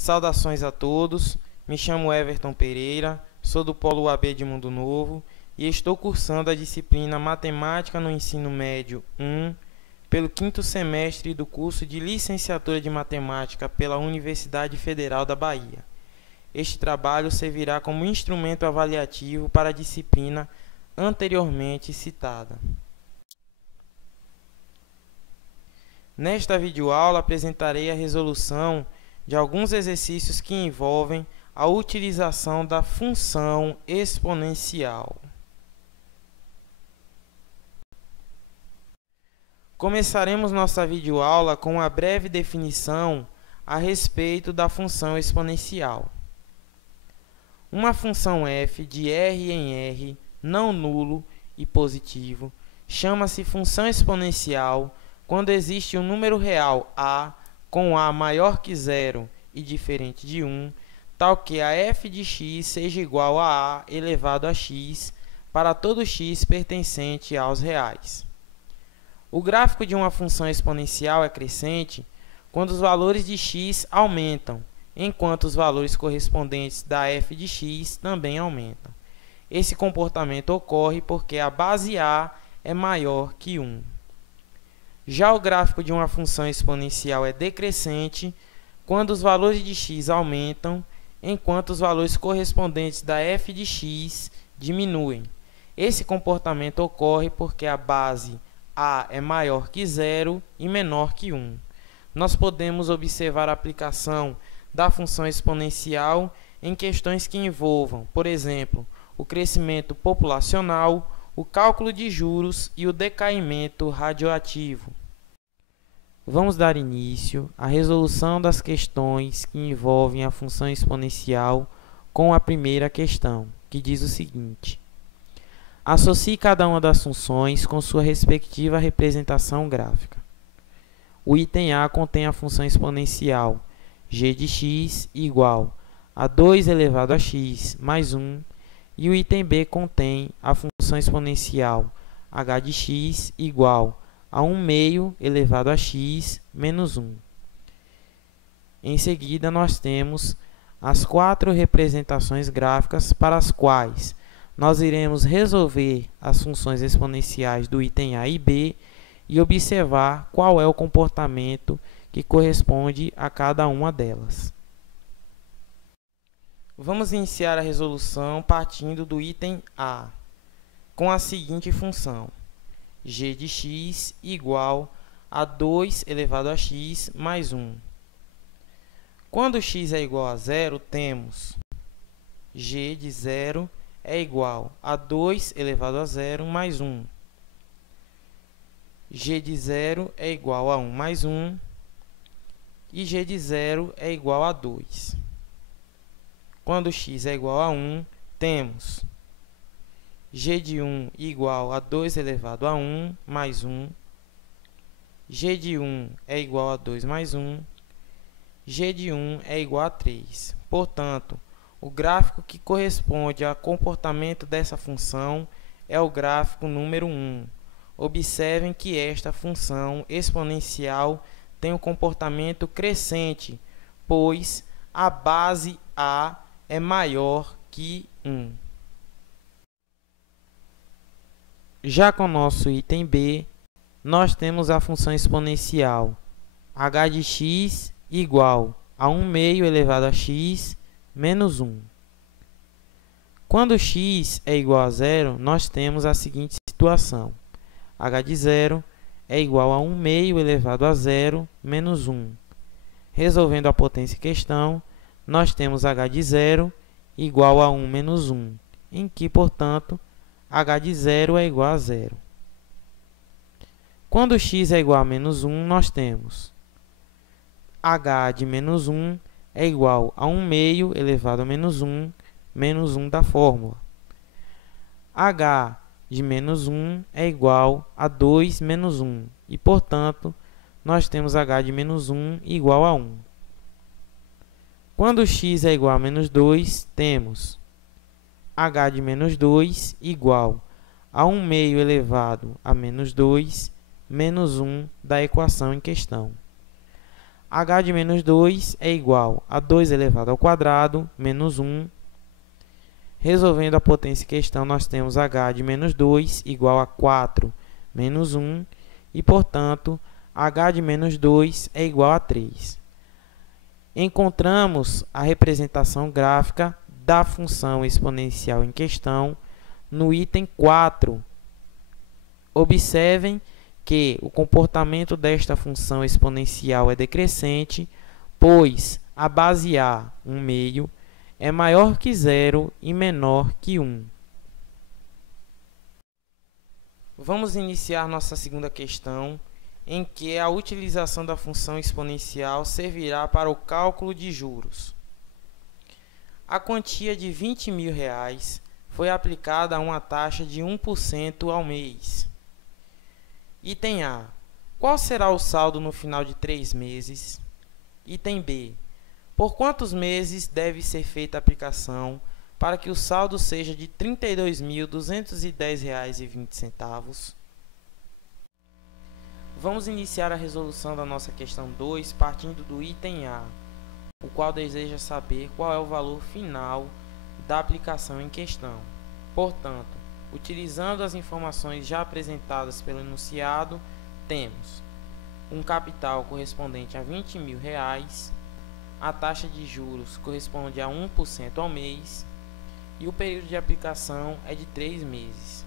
Saudações a todos, me chamo Everton Pereira, sou do Polo UAB de Mundo Novo e estou cursando a disciplina Matemática no Ensino Médio 1 pelo 5º semestre do curso de Licenciatura de Matemática pela Universidade Federal da Bahia. Este trabalho servirá como instrumento avaliativo para a disciplina anteriormente citada. Nesta videoaula apresentarei a resolução de alguns exercícios que envolvem a utilização da função exponencial. Começaremos nossa videoaula com uma breve definição a respeito da função exponencial. Uma função f de R em R, não nulo e positivo, chama-se função exponencial quando existe um número real a com a maior que zero e diferente de 1, tal que a f de x seja igual a elevado a x para todo x pertencente aos reais. O gráfico de uma função exponencial é crescente quando os valores de x aumentam, enquanto os valores correspondentes da f de x também aumentam. Esse comportamento ocorre porque a base a é maior que 1. Já o gráfico de uma função exponencial é decrescente quando os valores de x aumentam, enquanto os valores correspondentes da f de x diminuem. Esse comportamento ocorre porque a base a é maior que 0 e menor que 1. Nós podemos observar a aplicação da função exponencial em questões que envolvam, por exemplo, o crescimento populacional, o cálculo de juros e o decaimento radioativo. Vamos dar início à resolução das questões que envolvem a função exponencial com a primeira questão, que diz o seguinte: associe cada uma das funções com sua respectiva representação gráfica. O item A contém a função exponencial g de x igual a 2 elevado a x mais 1, e o item B contém a função exponencial h de x igual a 1 meio elevado a x menos 1. Em seguida, nós temos as 4 representações gráficas para as quais nós iremos resolver as funções exponenciais do item A e B e observar qual é o comportamento que corresponde a cada uma delas. Vamos iniciar a resolução partindo do item A, com a seguinte função: g de x igual a 2 elevado a x mais 1. Quando x é igual a 0, temos g de 0 é igual a 2 elevado a 0 mais 1. G de 0 é igual a 1 mais 1. E g de 0 é igual a 2. Quando x é igual a 1, temos g de 1 igual a 2 elevado a 1 mais 1. G de 1 é igual a 2 mais 1. G de 1 é igual a 3. Portanto, o gráfico que corresponde ao comportamento dessa função é o gráfico número 1. Observem que esta função exponencial tem um comportamento crescente, pois a base a é maior que 1. Já com o nosso item B, nós temos a função exponencial h de x igual a 1 meio elevado a x menos 1. Quando x é igual a 0, nós temos a seguinte situação: h de 0 é igual a 1 meio elevado a 0 menos 1. Resolvendo a potência em questão, nós temos h de 0 igual a 1 menos 1, em que, portanto, h de 0 é igual a 0. Quando x é igual a menos 1, nós temos h de menos 1 é igual a 1 meio elevado a menos 1 da fórmula. H de menos 1 é igual a 2 menos 1. E, portanto, nós temos h de menos 1 igual a 1. Quando x é igual a menos 2, temos h de menos 2 igual a 1 meio elevado a menos 2 menos 1 da equação em questão. h de menos 2 é igual a 2 elevado ao quadrado menos 1. Resolvendo a potência em questão, nós temos h de menos 2 igual a 4 menos 1. E, portanto, h de menos 2 é igual a 3. Encontramos a representação gráfica da função exponencial em questão no item 4. Observem que o comportamento desta função exponencial é decrescente, pois a base A, 1/2, é maior que 0 e menor que 1. Vamos iniciar nossa segunda questão, em que a utilização da função exponencial servirá para o cálculo de juros. A quantia de R$20.000 foi aplicada a uma taxa de 1% ao mês. Item A. Qual será o saldo no final de 3 meses? Item B. Por quantos meses deve ser feita a aplicação para que o saldo seja de R$ 32.210,20? Vamos iniciar a resolução da nossa questão 2 partindo do item A, o qual deseja saber qual é o valor final da aplicação em questão. Portanto, utilizando as informações já apresentadas pelo enunciado, temos um capital correspondente a R$20.000, a taxa de juros corresponde a 1% ao mês e o período de aplicação é de 3 meses.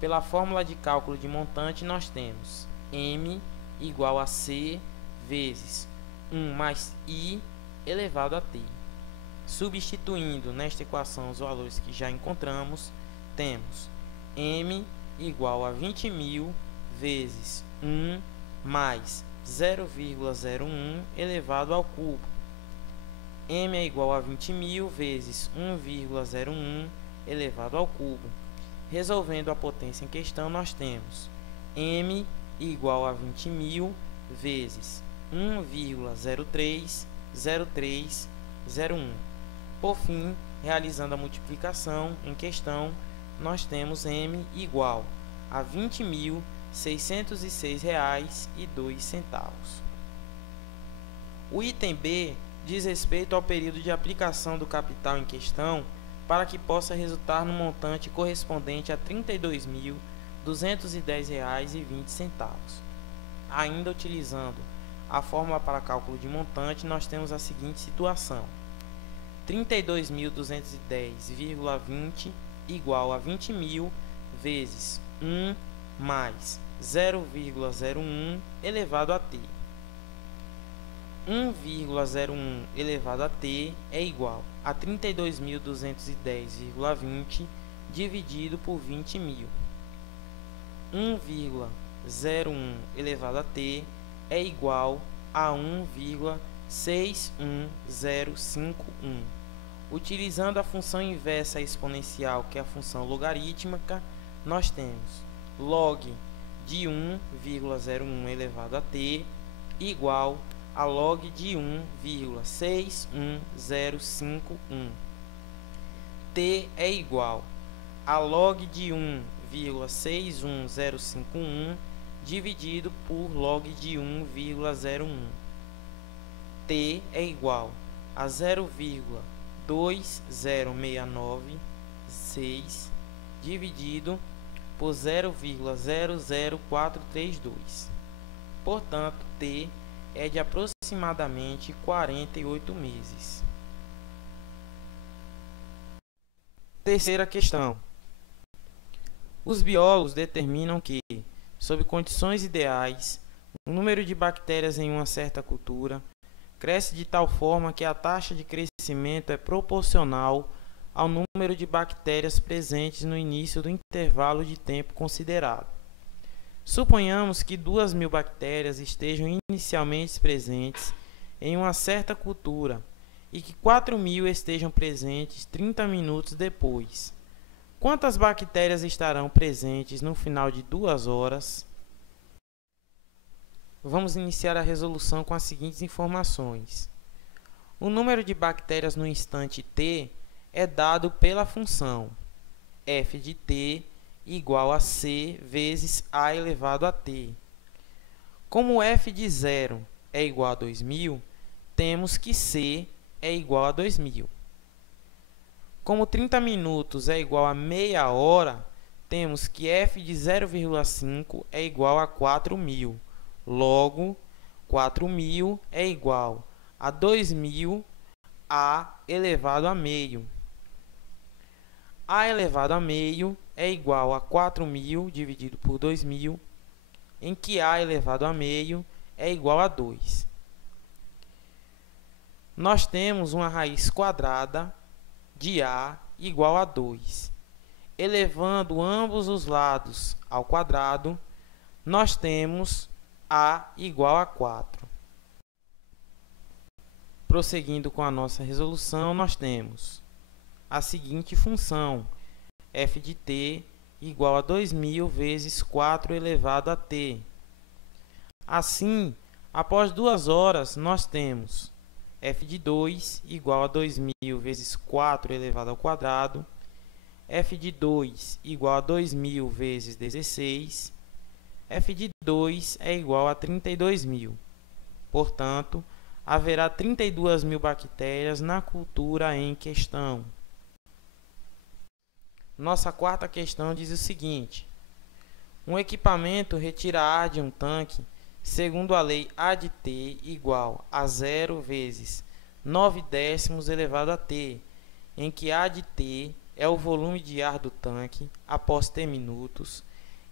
Pela fórmula de cálculo de montante, nós temos M igual a C vezes 1 mais I elevado a T. Substituindo nesta equação os valores que já encontramos, temos M igual a 20.000 vezes 1 mais 0,01 elevado ao cubo. M é igual a 20.000 vezes 1,01 elevado ao cubo. Resolvendo a potência em questão, nós temos M igual a 20.000 vezes 1,030301. Por fim, realizando a multiplicação em questão, nós temos M igual a R$ 20.606,02. O item B diz respeito ao período de aplicação do capital em questão para que possa resultar no montante correspondente a R$ 32.210,20. Ainda utilizando a fórmula para cálculo de montante, nós temos a seguinte situação: 32.210,20 igual a 20.000 vezes 1 mais 0,01 elevado a t. 1,01 elevado a t é igual a 32.210,20 dividido por 20.000. 1,01 elevado a t é igual a 1,61051. Utilizando a função inversa exponencial, que é a função logarítmica, nós temos log de 1,01 elevado a t igual a log de 1,61051. T é igual a log de 1,61051 dividido por log de 1,01. T é igual a 0,20696 dividido por 0,00432. Portanto, T é de aproximadamente 48 meses. Terceira questão. Os biólogos determinam que, sob condições ideais, o número de bactérias em uma certa cultura cresce de tal forma que a taxa de crescimento é proporcional ao número de bactérias presentes no início do intervalo de tempo considerado. Suponhamos que 2.000 bactérias estejam inicialmente presentes em uma certa cultura e que 4.000 estejam presentes 30 minutos depois. Quantas bactérias estarão presentes no final de 2 horas? Vamos iniciar a resolução com as seguintes informações. O número de bactérias no instante t é dado pela função f de t igual a c vezes a elevado a t. Como f de 0 é igual a 2.000, temos que C é igual a 2.000. Como 30 minutos é igual a meia hora, temos que f de 0,5 é igual a 4.000. Logo, 4.000 é igual a 2.000 a elevado a meio. A elevado a meio é igual a 4.000 dividido por 2.000, em que A elevado a meio é igual a 2. Nós temos uma raiz quadrada de A igual a 2. Elevando ambos os lados ao quadrado, nós temos A igual a 4. Prosseguindo com a nossa resolução, nós temos a seguinte função: f de t igual a 2.000 vezes 4 elevado a t. Assim, após 2 horas, nós temos f de 2 igual a 2.000 vezes 4 elevado ao quadrado, f de 2 igual a 2.000 vezes 16, f de 2 é igual a 32.000. Portanto, haverá 32.000 bactérias na cultura em questão. Nossa quarta questão diz o seguinte: um equipamento retira ar de um tanque segundo a lei A de t igual a 0 vezes 9/10 elevado a t, em que A de t é o volume de ar do tanque após t minutos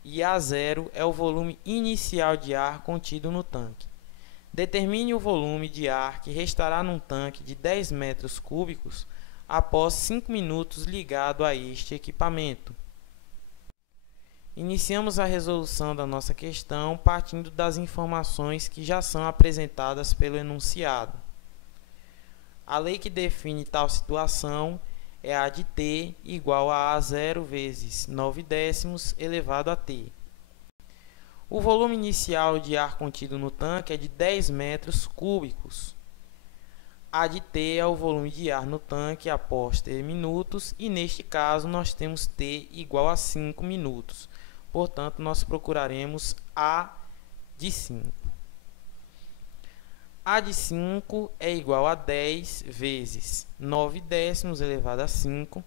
e A0 é o volume inicial de ar contido no tanque. Determine o volume de ar que restará num tanque de 10 metros cúbicos após 5 minutos ligado a este equipamento. Iniciamos a resolução da nossa questão partindo das informações que já são apresentadas pelo enunciado. A lei que define tal situação é a de t igual a A0 vezes 9/10 elevado a t. O volume inicial de ar contido no tanque é de 10 metros cúbicos. A de t é o volume de ar no tanque após t minutos e, neste caso, nós temos t igual a 5 minutos. Portanto, nós procuraremos A de 5. A de 5 é igual a 10 vezes 9/10 elevado a 5.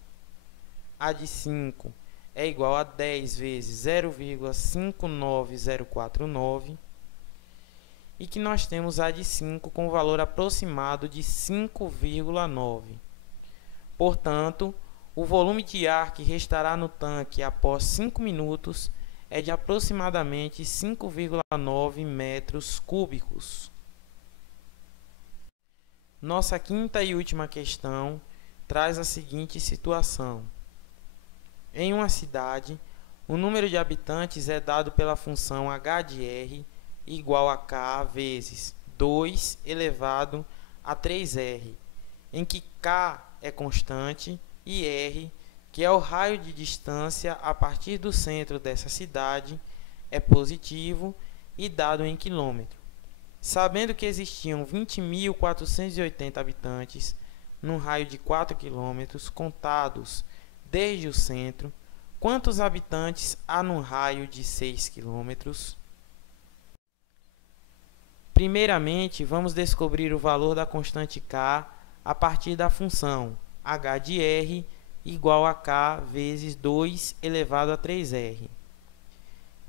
A de 5 é igual a 10 vezes 0,59049. E que nós temos A de 5 com valor aproximado de 5,9. Portanto, o volume de ar que restará no tanque após 5 minutos é de aproximadamente 5,9 metros cúbicos. Nossa quinta e última questão traz a seguinte situação: em uma cidade, o número de habitantes é dado pela função h de r igual a k vezes 2 elevado a 3r, em que k é constante e r, que é o raio de distância a partir do centro dessa cidade, é positivo e dado em quilômetro. Sabendo que existiam 20.480 habitantes num raio de 4 km contados desde o centro, quantos habitantes há num raio de 6 km? Primeiramente, vamos descobrir o valor da constante k a partir da função h de r igual a k vezes 2 elevado a 3r.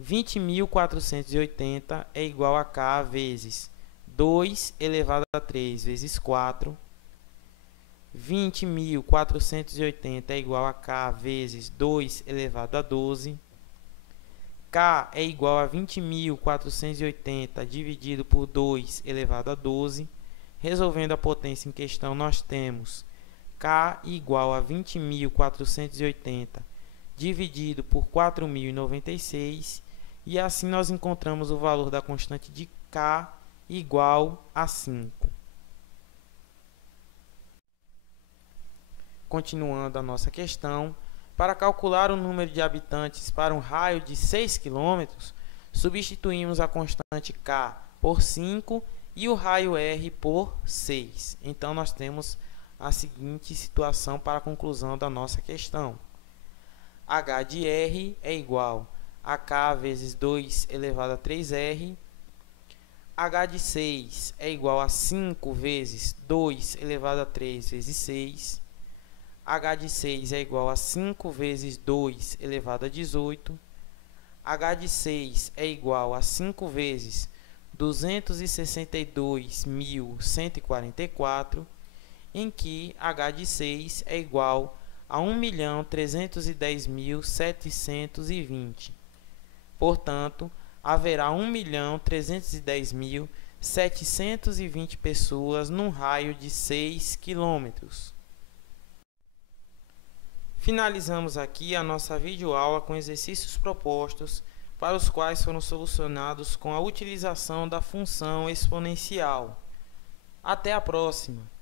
20.480 é igual a k vezes 2 elevado a 3 vezes 4. 20.480 é igual a k vezes 2 elevado a 12. K é igual a 20.480 dividido por 2 elevado a 12. Resolvendo a potência em questão, nós temos K igual a 20.480 dividido por 4.096. E assim nós encontramos o valor da constante de K igual a 5. Continuando a nossa questão, para calcular o número de habitantes para um raio de 6 km, substituímos a constante k por 5 e o raio r por 6. Então, nós temos a seguinte situação para a conclusão da nossa questão. h de r é igual a k vezes 2 elevado a 3r. h de 6 é igual a 5 vezes 2 elevado a 3 vezes 6. H de 6 é igual a 5 vezes 2 elevado a 18. H de 6 é igual a 5 vezes 262.144, em que h de 6 é igual a 1.310.720. Portanto, haverá 1.310.720 pessoas num raio de 6 km. Finalizamos aqui a nossa videoaula com exercícios propostos para os quais foram solucionados com a utilização da função exponencial. Até a próxima!